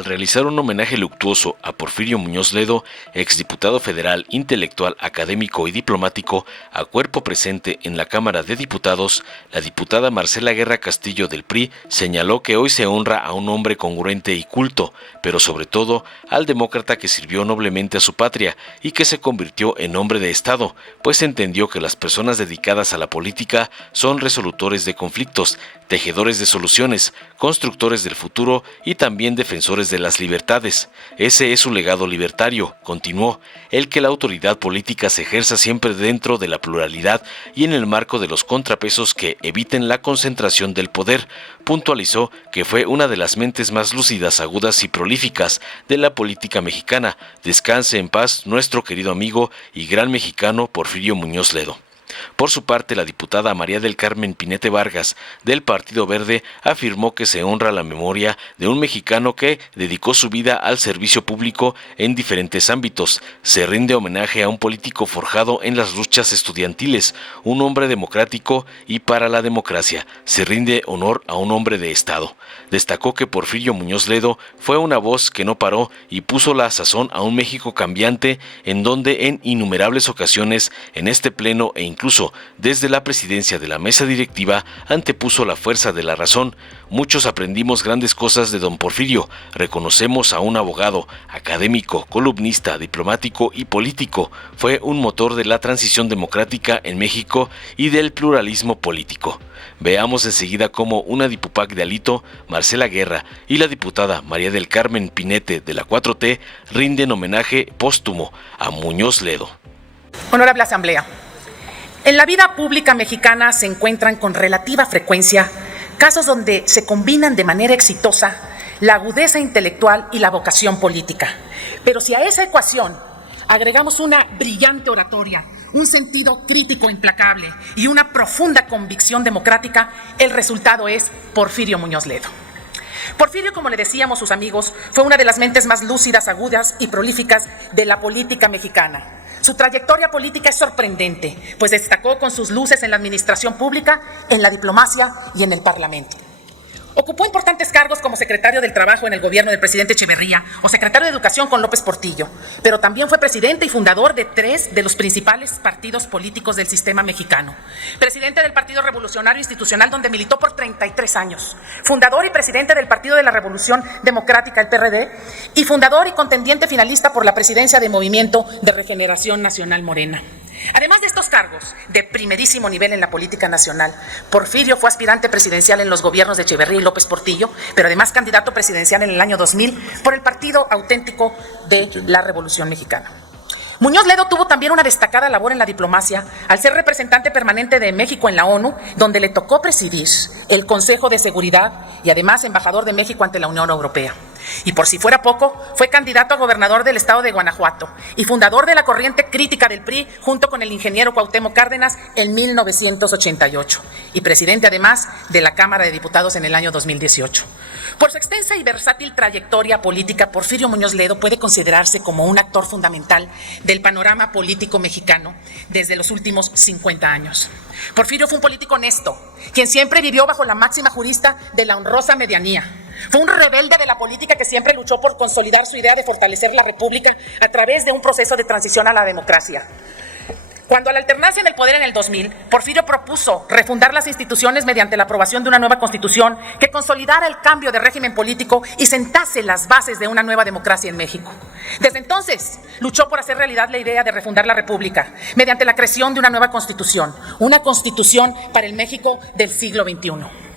al realizar un homenaje luctuoso a Porfirio Muñoz Ledo, exdiputado federal, intelectual, académico y diplomático, a cuerpo presente en la Cámara de Diputados, la diputada Marcela Guerra Castillo del PRI señaló que hoy se honra a un hombre congruente y culto, pero sobre todo al demócrata que sirvió noblemente a su patria y que se convirtió en hombre de Estado, pues entendió que las personas dedicadas a la política son resolutores de conflictos, tejedores de soluciones, constructores del futuro y también defensores de las libertades. Ese es su legado libertario, continuó, el que la autoridad política se ejerza siempre dentro de la pluralidad y en el marco de los contrapesos que eviten la concentración del poder. Puntualizó que fue una de las mentes más lúcidas, agudas y prolíficas de la política mexicana. Descanse en paz nuestro querido amigo y gran mexicano Porfirio Muñoz Ledo. Por su parte, la diputada María del Carmen Pinete Vargas, del Partido Verde, afirmó que se honra la memoria de un mexicano que dedicó su vida al servicio público en diferentes ámbitos. Se rinde homenaje a un político forjado en las luchas estudiantiles, un hombre democrático y para la democracia. Se rinde honor a un hombre de Estado. Destacó que Porfirio Muñoz Ledo fue una voz que no paró y puso la sazón a un México cambiante, en donde en innumerables ocasiones en este pleno e incluso desde la presidencia de la mesa directiva antepuso la fuerza de la razón. Muchos aprendimos grandes cosas de don Porfirio. Reconocemos a un abogado, académico, columnista, diplomático y político. Fue un motor de la transición democrática en México y del pluralismo político. Veamos enseguida cómo una dipupac de Alito, Marcela Guerra, y la diputada María del Carmen Pinete de la 4T rinden homenaje póstumo a Muñoz Ledo. Honorable Asamblea, en la vida pública mexicana se encuentran con relativa frecuencia casos donde se combinan de manera exitosa la agudeza intelectual y la vocación política. Pero si a esa ecuación agregamos una brillante oratoria, un sentido crítico implacable y una profunda convicción democrática, el resultado es Porfirio Muñoz Ledo. Porfirio, como le decíamos sus amigos, fue una de las mentes más lúcidas, agudas y prolíficas de la política mexicana. Su trayectoria política es sorprendente, pues destacó con sus luces en la administración pública, en la diplomacia y en el Parlamento. Ocupó importantes cargos como secretario del Trabajo en el gobierno del presidente Echeverría o secretario de Educación con López Portillo, pero también fue presidente y fundador de 3 de los principales partidos políticos del sistema mexicano. Presidente del Partido Revolucionario Institucional, donde militó por 33 años. Fundador y presidente del Partido de la Revolución Democrática, el PRD, y fundador y contendiente finalista por la presidencia de Movimiento de Regeneración Nacional Morena. Además de estos cargos de primerísimo nivel en la política nacional, Porfirio fue aspirante presidencial en los gobiernos de Echeverría y López Portillo, pero además candidato presidencial en el año 2000 por el Partido Auténtico de la Revolución Mexicana. Muñoz Ledo tuvo también una destacada labor en la diplomacia al ser representante permanente de México en la ONU, donde le tocó presidir el Consejo de Seguridad y además embajador de México ante la Unión Europea. Y por si fuera poco, fue candidato a gobernador del estado de Guanajuato y fundador de la corriente crítica del PRI junto con el ingeniero Cuauhtémoc Cárdenas en 1988 y presidente además de la Cámara de Diputados en el año 2018. Por su extensa y versátil trayectoria política, Porfirio Muñoz Ledo puede considerarse como un actor fundamental del panorama político mexicano desde los últimos 50 años. Porfirio fue un político honesto, quien siempre vivió bajo la máxima jurista de la honrosa medianía. Fue un rebelde de la política que siempre luchó por consolidar su idea de fortalecer la república a través de un proceso de transición a la democracia. Cuando a la alternancia en el poder en el 2000, Porfirio propuso refundar las instituciones mediante la aprobación de una nueva constitución que consolidara el cambio de régimen político y sentase las bases de una nueva democracia en México. Desde entonces, luchó por hacer realidad la idea de refundar la república mediante la creación de una nueva constitución, una constitución para el México del siglo XXI.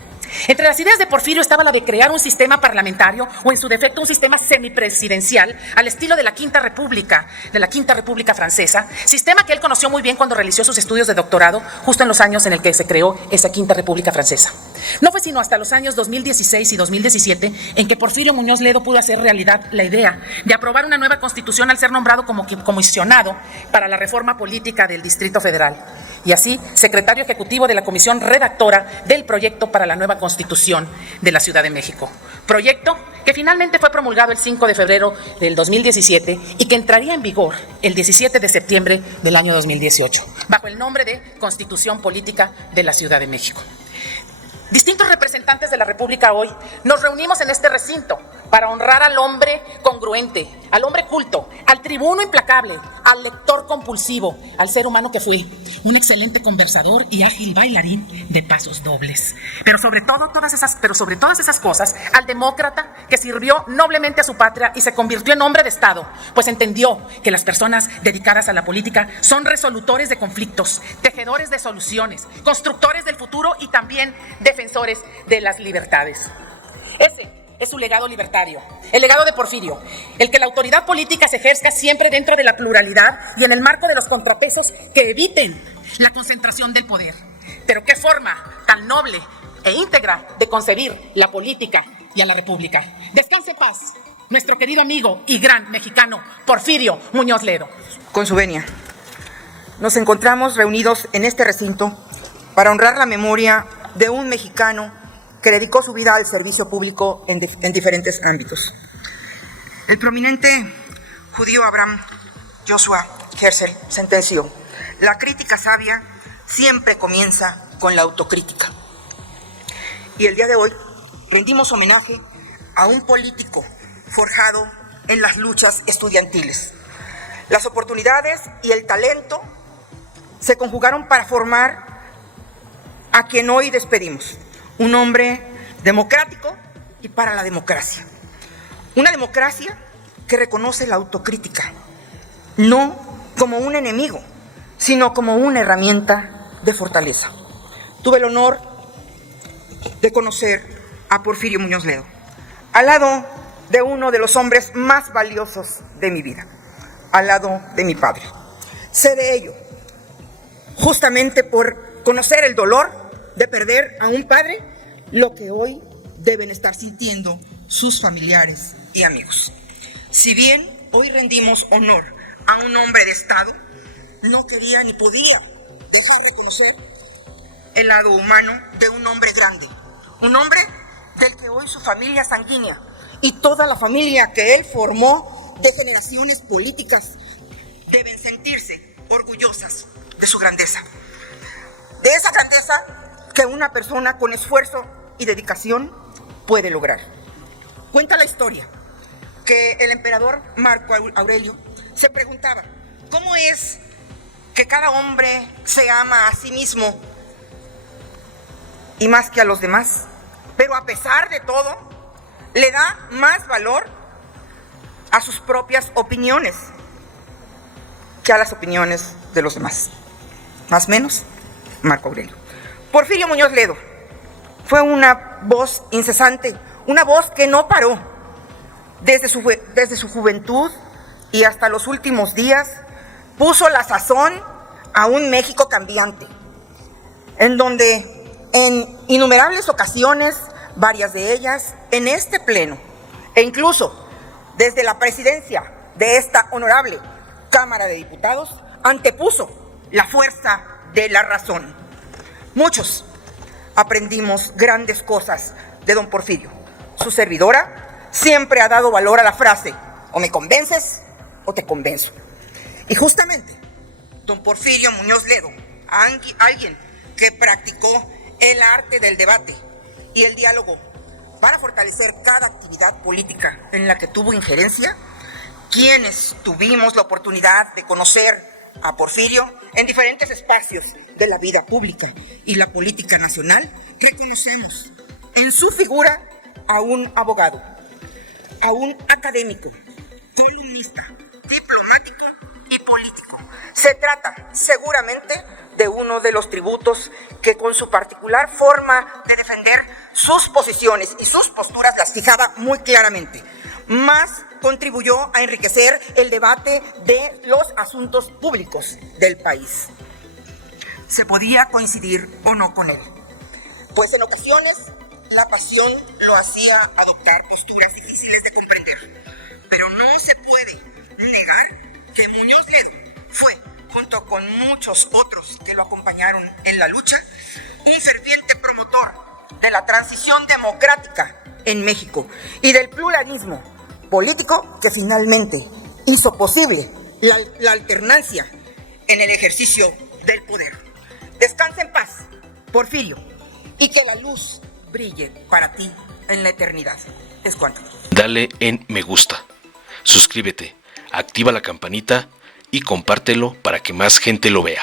Entre las ideas de Porfirio estaba la de crear un sistema parlamentario o en su defecto un sistema semipresidencial al estilo de la Quinta República Francesa, sistema que él conoció muy bien cuando realizó sus estudios de doctorado justo en los años en el que se creó esa Quinta República Francesa. No fue sino hasta los años 2016 y 2017 en que Porfirio Muñoz Ledo pudo hacer realidad la idea de aprobar una nueva constitución al ser nombrado como comisionado para la reforma política del Distrito Federal y así secretario ejecutivo de la comisión redactora del proyecto para la nueva Constitución de la Ciudad de México. Proyecto que finalmente fue promulgado el 5 de febrero del 2017 y que entraría en vigor el 17 de septiembre del año 2018, bajo el nombre de Constitución Política de la Ciudad de México. Distintos representantes de la República hoy nos reunimos en este recinto para honrar al hombre congruente, al hombre culto, al tribuno implacable, al lector compulsivo, al ser humano que fui, un excelente conversador y ágil bailarín de pasos dobles. Pero sobre todas esas cosas, al demócrata que sirvió noblemente a su patria y se convirtió en hombre de Estado, pues entendió que las personas dedicadas a la política son resolutores de conflictos, tejedores de soluciones, constructores del futuro y también defensores de las libertades. Ese es su legado libertario, el legado de Porfirio, el que la autoridad política se ejerza siempre dentro de la pluralidad y en el marco de los contrapesos que eviten la concentración del poder. Pero qué forma tan noble e íntegra de concebir la política y a la república. Descanse en paz, nuestro querido amigo y gran mexicano Porfirio Muñoz Ledo. Con su venia, nos encontramos reunidos en este recinto para honrar la memoria de un mexicano que dedicó su vida al servicio público en diferentes ámbitos. El prominente judío Abraham Joshua Herzl sentenció: la crítica sabia siempre comienza con la autocrítica. Y el día de hoy rendimos homenaje a un político forjado en las luchas estudiantiles. Las oportunidades y el talento se conjugaron para formar a quien hoy despedimos. Un hombre democrático y para la democracia. Una democracia que reconoce la autocrítica, no como un enemigo, sino como una herramienta de fortaleza. Tuve el honor de conocer a Porfirio Muñoz Ledo, al lado de uno de los hombres más valiosos de mi vida, al lado de mi padre. Sé de ello, justamente por conocer el dolor de perder a un padre, lo que hoy deben estar sintiendo sus familiares y amigos. Si bien hoy rendimos honor a un hombre de Estado, no quería ni podía dejar de reconocer el lado humano de un hombre grande, un hombre del que hoy su familia sanguínea y toda la familia que él formó de generaciones políticas deben sentirse orgullosas de su grandeza, de esa grandeza que una persona con esfuerzo y dedicación puede lograr. Cuenta la historia que el emperador Marco Aurelio se preguntaba: ¿cómo es que cada hombre se ama a sí mismo y más que a los demás, pero a pesar de todo le da más valor a sus propias opiniones que a las opiniones de los demás? Más o menos, Marco Aurelio. Porfirio Muñoz Ledo fue una voz incesante, una voz que no paró. Desde su juventud y hasta los últimos días, puso la sazón a un México cambiante, en donde en innumerables ocasiones, varias de ellas en este pleno, e incluso desde la presidencia de esta honorable Cámara de Diputados, antepuso la fuerza de la razón. Muchos aprendimos grandes cosas de don Porfirio. Su servidora siempre ha dado valor a la frase: o me convences o te convenzo. Y justamente don Porfirio Muñoz Ledo, alguien que practicó el arte del debate y el diálogo para fortalecer cada actividad política en la que tuvo injerencia, quienes tuvimos la oportunidad de conocer a Porfirio en diferentes espacios de la vida pública y la política nacional, reconocemos en su figura a un abogado, a un académico, columnista, diplomático y político. Se trata seguramente de uno de los tributos que, con su particular forma de defender sus posiciones y sus posturas, las fijaba muy claramente, más contribuyó a enriquecer el debate de los asuntos públicos del país. Se podía coincidir o no con él, pues en ocasiones la pasión lo hacía adoptar posturas difíciles de comprender, pero no se puede negar que Muñoz Ledo fue, junto con muchos otros que lo acompañaron en la lucha, un ferviente promotor de la transición democrática en México y del pluralismo político que finalmente hizo posible la alternancia en el ejercicio del poder. Descansa en paz, Porfirio, y que la luz brille para ti en la eternidad. Es cuanto. Dale en me gusta, suscríbete, activa la campanita y compártelo para que más gente lo vea.